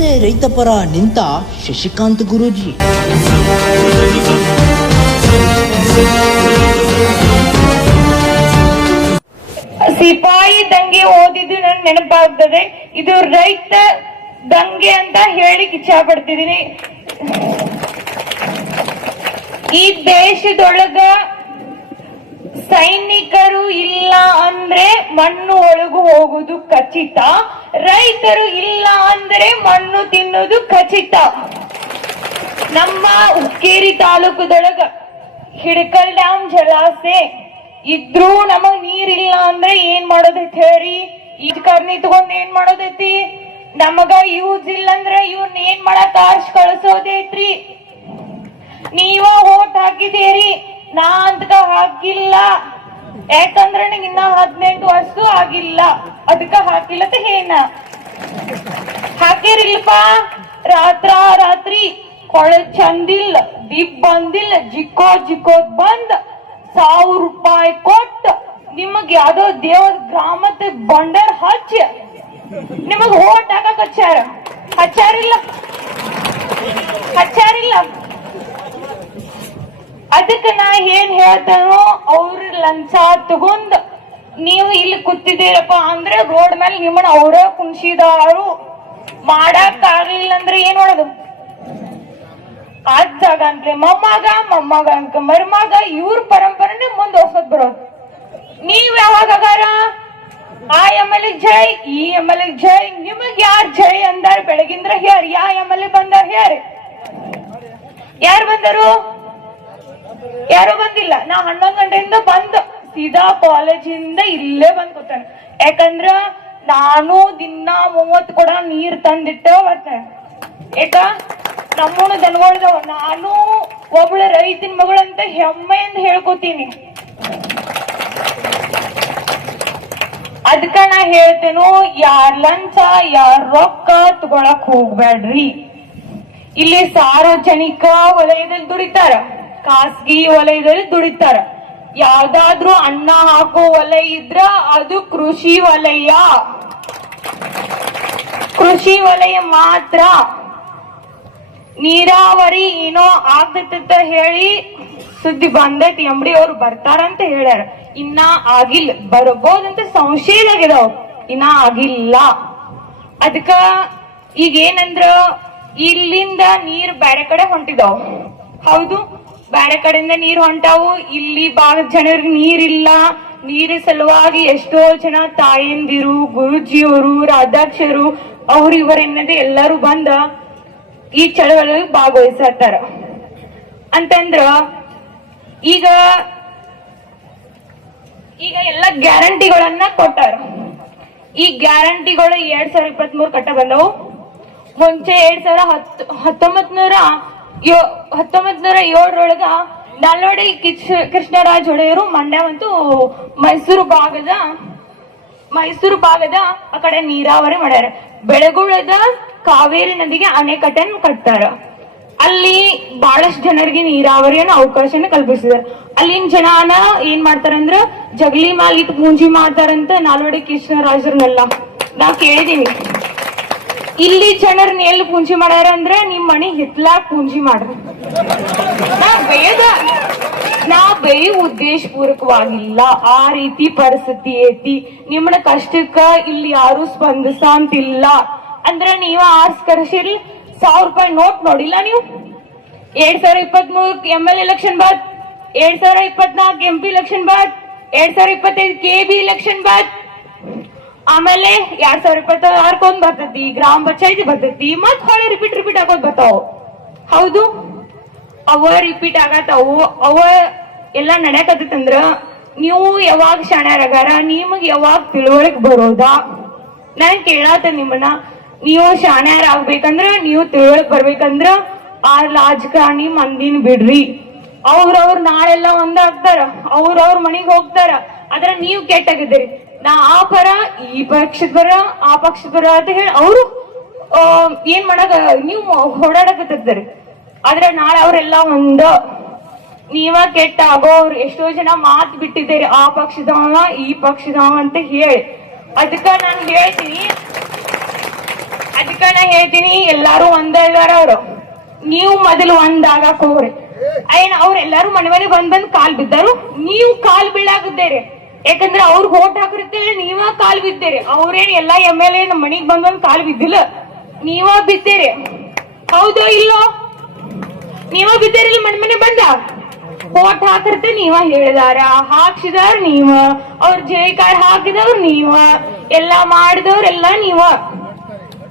ಮತ್ತೆ ರೈತ ಪರ ನಿಂತ ಶಶಿಕಾಂತ್ ಗುರೂಜಿ. ಸಿಪಾಯಿ ದಂಗೆ ಓದಿದ್ದು ನನ್ ನೆನಪಾಗ್ತದೆ. ಇದು ರೈತ ದಂಗೆ ಅಂತ ಹೇಳಿಕ್ ಇಚ್ಛಾ ಪಡ್ತಿದ್ದೀನಿ. ಈ ದೇಶದೊಳಗ ಸೈನಿಕರು ಇಲ್ಲ ಅಂದ್ರೆ ಮಣ್ಣು ಒಳಗು ಹೋಗುದು ಖಚಿತ, ರೈತರು ಇಲ್ಲ ಅಂದ್ರೆ ಮಣ್ಣು ತಿನ್ನೋದು ಖಚಿತ. ನಮ್ಮ ಹುಕ್ಕೇರಿ ತಾಲೂಕದೊಳಗ ಹಿಡಕಲ್ ಡ್ಯಾಮ್ ಜಲಾಶಯ ಇದ್ರೂ ನಮಗ್ ನೀರಿಲ್ಲ ಅಂದ್ರೆ ಏನ್ ಮಾಡೋದೈತಿ ಹೇಳ್ರಿ? ಈಜ್ಕಾರ್ನಿ ತಗೊಂಡ್ ಏನ್ ಮಾಡೋದೈತಿ? ನಮಗ ಯೂಸ್ ಇಲ್ಲ ಅಂದ್ರೆ ಇವ್ನ ಏನ್ ಮಾಡಕ್ ಆರ್ಸ್ ಕಳ್ಸೋದೈತ್ರಿ? ನೀವ ಓಟ್ ಹಾಕಿದೇರಿ, ನಾ ಅಂತ ಹಾಕಿಲ್ಲ. ಯಾಕಂದ್ರೆ ನಂಗೆ ಇನ್ನ 18 ವರ್ಷ ಆಗಿಲ್ಲ, ಅದಕ್ಕ ಹಾಕಿಲ್ಲ ಏನ ಹಾಕಿರಿಲ್ಪ. ರಾತ್ರಿ ಕೊಳ ಚಂದಿಲ್ಲ, ದೀಪ್ ಬಂದಿಲ್ಲ, ಜಿಕ್ಕೋದ್ ಬಂದ್ 1000 ರೂಪಾಯಿ ಕೊಟ್ಟ ನಿಮಗ್ ಯಾವ್ದೋ ದೇವರ ಗ್ರಾಮದ ಬಂಡರ್ ಹಚ್ಚ ನಿಮಗ್ ಓಟ್ ಹಾಕಕ್ ಹಚ್ಚಾರಿಲ್ಲ. ಅದಕ್ಕ ನಾ ಏನ್ ಹೇಳ್ತಾನೋ, ಅವ್ರ ಲಂಚ ತಗೊಂಡ್ ನೀವು ಇಲ್ಲಿ ಕೂತಿದ್ದೀರಪ್ಪ ಅಂದ್ರೆ ರೋಡ್ ಮೇಲೆ ನಿಮ್ಮನ್ನ ಅವ್ರ ಕುಣ್ಸಿದಾರು. ಮಾಡಕ್ ಆಗ್ಲಿಲ್ಲ ಅಂದ್ರೆ ಏನ್ ಮಾಡೋದು? ಜಾಗ ಅಂತ್ಲೆ ಮೊಮ್ಮಗ ಅಂತ ಮರ್ಮಗ ಇವ್ರ ಪರಂಪರೆನೆ ಮುಂದುವರ್ಸೋದ್ ಬರೋದು. ನೀವ್ ಯಾವಾಗಾರ ಆ MLA ಜೈ, ಈ MLA ಜೈ, ನಿಮಗ್ ಯಾರ್ ಜೈ ಅಂದಾರ? ಬೆಳಗಿಂದ್ರ ಹೇಳ್ರಿ, ಯಾ MLA ಬಂದಾರ ಹೇಳ್ರಿ? ಯಾರು ಬಂದರು? ಯಾರು ಬಂದಿಲ್ಲ. ನಾ 11 ಗಂಟೆಯಿಂದ ಬಂದ್ ಸೀದಾ ಕಾಲೇಜಿಂದ ಇಲ್ಲೇ ಬಂದ್ ಕೂತಾನೆ. ಯಾಕಂದ್ರ ನಾನು ದಿನ 30 ಕೊಡ ನೀರ್ ತಂದಿಟ್ಟ ಬರ್ತೇನೆ. ಯಾಕ ನಮ್ಮೂನು ದನಗೊಳ್ದವ. ನಾನು ಒಬ್ಳು ರೈತನ ಮಗಳಂತ ಹೆಮ್ಮೆಯಿಂದ ಹೇಳ್ಕೊತೀನಿ. ಅದಕ್ಕ ನಾ ಹೇಳ್ತೇನೋ, ಯಾರ್ ಲಂಚ ಯಾರ್ ರೊಕ್ಕ ತಗೊಳಕ್ ಹೋಗ್ಬೇಡ್ರಿ. ಇಲ್ಲಿ ಸಾರ್ವಜನಿಕ ವಲಯದಲ್ಲಿ ದುಡಿತಾರ, ಖಾಸಗಿ ವಲಯದಲ್ಲಿ ದುಡಿತಾರ. ಯಾವ್ದಾದ್ರೂ ಅನ್ನ ಹಾಕೋ ವಲಯ ಇದ್ರ ಅದು ಕೃಷಿ ವಲಯ ಮಾತ್ರ. ನೀರಾವರಿ ಏನೋ ಆಗ್ತೈತ ಹೇಳಿ ಸುದ್ದಿ ಬಂದೈತಿ, MD ಅವ್ರು ಬರ್ತಾರಂತ ಹೇಳ್ಯಾರ. ಇನ್ನ ಆಗಿಲ್ಲ, ಬರ್ಬೋದಂತ ಸಂಶಯದಾಗಿದಾವ, ಇನ್ನ ಆಗಿಲ್ಲ. ಅದಕ್ಕ ಈಗ ಏನಂದ್ರ ಇಲ್ಲಿಂದ ನೀರ್ ಬ್ಯಾರೆ ಕಡೆ ಹೊಂಟಿದಾವ್. ಹೌದು, ಬ್ಯಾರೆ ಕಡೆಯಿಂದ ನೀರ್ ಹೊಂಟಾವು. ಇಲ್ಲಿ ಬಾಳ ಜನರಿಗೆ ನೀರಿಲ್ಲ. ನೀರ ಸಲುವಾಗಿ ಎಷ್ಟೋ ಜನ ತಾಯಂದಿರು, ಗುರುಜಿಯವರು, ರಾಧಾಕ್ಷರು, ಅವ್ರು ಇವರೆನ್ನದೆ ಎಲ್ಲರೂ ಬಂದ ಈ ಚಳವಳಿ ಭಾಗವಹಿಸತ್ತಾರ. ಅಂತಂದ್ರ ಈಗ ಎಲ್ಲ ಗ್ಯಾರಂಟಿಗಳನ್ನ ಕೊಟ್ಟಾರ. ಈ ಗ್ಯಾರಂಟಿಗಳು 2023 ಕಟ್ಟ ಬಂದವು. ಮುಂಚೆ 1907 ನಾಲ್ವಡಿ ಕೃಷ್ಣರಾಜ ಒಡೆಯರು ಮಂಡ್ಯ ಮತ್ತು ಮೈಸೂರು ಭಾಗದ ಆ ಕಡೆ ನೀರಾವರಿ ಮಾಡ್ಯಾರ. ಬೆಳಗುಳದ ಕಾವೇರಿ ನದಿಗೆ ಅಣೆಕಟ್ಟೆಯನ್ನು ಕಟ್ತಾರ. ಅಲ್ಲಿ ಬಹಳಷ್ಟು ಜನರಿಗೆ ನೀರಾವರಿಯನ್ನು ಅವಕಾಶನ ಕಲ್ಪಿಸಿದಾರೆ. ಅಲ್ಲಿನ ಜನಾನ ಏನ್ ಮಾಡ್ತಾರಂದ್ರ ಜಗಲಿ ಮಾಲಿಟ್ ಪೂಂಜಿ ಮಾಡ್ತಾರಂತ ನಾಲ್ವಡಿ ಕೃಷ್ಣರಾಜರನ್ನೆಲ್ಲ ನಾ ಕೇಳಿದೀನಿ. ಇಲ್ಲಿ ಜನರನ್ನ ಎಲ್ಲಿ ಪೂಂಜಿ ಮಾಡ್ಯಾರ ಅಂದ್ರೆ ನಿಮ್ ಮನಿ ಹಿತ್ಲಾಕ್ ಪೂಂಜಿ ಮಾಡ್ರ. ನಾ ಬೇಯ ಉದ್ದೇಶ ಪೂರ್ವಕವಾಗಿಲ್ಲ, ಆ ರೀತಿ ಪರಿಸ್ಥಿತಿ ಐತಿ. ನಿಮ್ಮನ ಕಷ್ಟಕ್ಕ ಇಲ್ಲಿ ಯಾರು ಸ್ಪಂದಿಸಂತಿಲ್ಲ ಅಂದ್ರೆ ನೀವ ಆರ್ಸ್ ಕರ್ಸಿರ್ಲಿ 1000 ರೂಪಾಯಿ ನೋಟ್ ನೋಡಿಲ್ಲ ನೀವು? 2023 MLA ಎಲೆಕ್ಷನ್ ಬಾದ್, 2024 MP ಎಲೆಕ್ಷನ್ ಬಾದ್, 2025 KB ಎಲೆಕ್ಷನ್ ಬಾದ್, ಆಮೇಲೆ 2026 ಒಂದ್ ಬರ್ತೈತಿ, ಗ್ರಾಮ ಪಂಚಾಯತಿ ಬರ್ತೈತಿ, ಮತ್ ಹೊಳೆ ರಿಪೀಟ್ ಆಗೋದ್ ಬರ್ತಾವ. ಹೌದು, ಅವ ರಿಪೀಟ್ ಆಗತ್ತಾವು. ಅವ ಎಲ್ಲಾ ನಡೆಯಕತ್ತಂದ್ರ ನೀವು ಯಾವಾಗ ಶಾಣ್ಯಾರಗಾರ, ನಿಮಗ್ ಯಾವಾಗ ತಿಳುವಳಿಕೆ ಬರೋದಾ? ನಾನ್ ಕೇಳಾತ ನಿಮ್ಮನ್ನ, ನೀವು ಶಾಣ್ಯಾರ ಆಗ್ಬೇಕಂದ್ರ, ನೀವು ತಿಳುವಳಿಕೆ ಬರ್ಬೇಕಂದ್ರ ಆ ರಾಜಕಾರಣಿ ಮಂದಿನ ಬಿಡ್ರಿ. ಅವ್ರವ್ರ ನಾಳೆಲ್ಲ ಒಂದಾಗ್ತಾರ, ಅವ್ರವ್ರ ಮನಿಗ್ ಹೋಗ್ತಾರ. ಆದ್ರ ನೀವು ಕೆಟ್ಟಾಗಿದ್ದೀರಿ. ನಾ ಆ ಪರ, ಈ ಪಕ್ಷದ ಪರ, ಆ ಪಕ್ಷದ ಪರ ಅಂತ ಹೇಳಿ ಅವರು ಏನ್ ಮಾಡಕ ನೀವು ಓಡಾಡಕತ್ತಿದ್ದೀರಿ. ಆದ್ರೆ ನಾಳೆ ಅವರೆಲ್ಲ ನೀವ ಕೆಟ್ಟ ಆಗೋರು. ಎಷ್ಟೋ ಜನ ಮಾತು ಬಿಟ್ಟಿದ್ದೀರಿ, ಆ ಪಕ್ಷದವ ಈ ಪಕ್ಷದವ ಅಂತ ಹೇಳಿ. ಅದಕ್ಕ ನಾನು ಹೇಳ್ತೀನಿ, ಅದಕ್ಕ ನಾ ಹೇಳ್ತೀನಿ, ಎಲ್ಲಾರು ಒಂದ ಇದಾರ ಅವ್ರು. ನೀವು ಮೊದಲು ಒಂದಾಗಕ್ ಹೋಗ್ರಿ. ಅವ್ರೆಲ್ಲಾರು ಮನೆ ಬಂದ್ ಕಾಲ್ ಬಿದ್ದಾರು, ನೀವು ಕಾಲ್ ಬೀಳಾಗಿದ್ದೀರಿ. ಯಾಕಂದ್ರೆ ಅವ್ರಿಗೆ ಓಟ್ ಹಾಕಿರ್ತೇವೆ, ನೀವ ಕಾಲ್ ಬಿದ್ದೀರಿ. ಅವ್ರೇನ್ ಎಲ್ಲಾ MLA ನಮ್ಮ ಮನಿಗ್ ಬಂದ್ ಕಾಲ್ ಬಿದ್ದಿಲ್ಲ, ನೀವ ಬಿದ್ದೀರಿ. ಹೌದೋ ಇಲ್ಲೋ? ನೀವ ಬಿದ್ದೀರಿಲ್ಲ ಮನೆ ಬಂದ. ಓಟ್ ಹಾಕಿರ್ತೆ ನೀವ ಹೇಳಿದಾರ, ಹಾಕ್ಸಿದಾರ ನೀವ, ಅವ್ರ ಜೈಕಾರ ಹಾಕಿದವ್ರು ನೀವ, ಎಲ್ಲಾ ಮಾಡಿದವ್ರೆಲ್ಲ ನೀವ.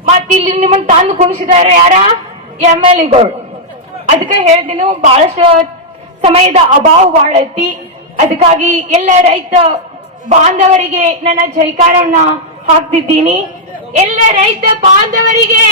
ಮತ್ ಇಲ್ಲಿ ನಿಮ್ಮನ್ನ ತಂದು ಕುಣಿಸಿದಾರ ಯಾರ? MLAಗಳು. ಅದಕ್ಕ ಹೇಳ್ತೀನಿ, ಬಹಳಷ್ಟು ಸಮಯದ ಅಭಾವ ಬಾಳ ಐತಿ. ಅದಕ್ಕಾಗಿ ಎಲ್ಲ ರೈತ ಬಾಂಧವರಿಗೆ ನನ್ನ ಜೈಕಾರವನ್ನ ಹಾಕ್ತಿದ್ದೀನಿ. ಎಲ್ಲ ರೈತ ಬಾಂಧವರಿಗೆ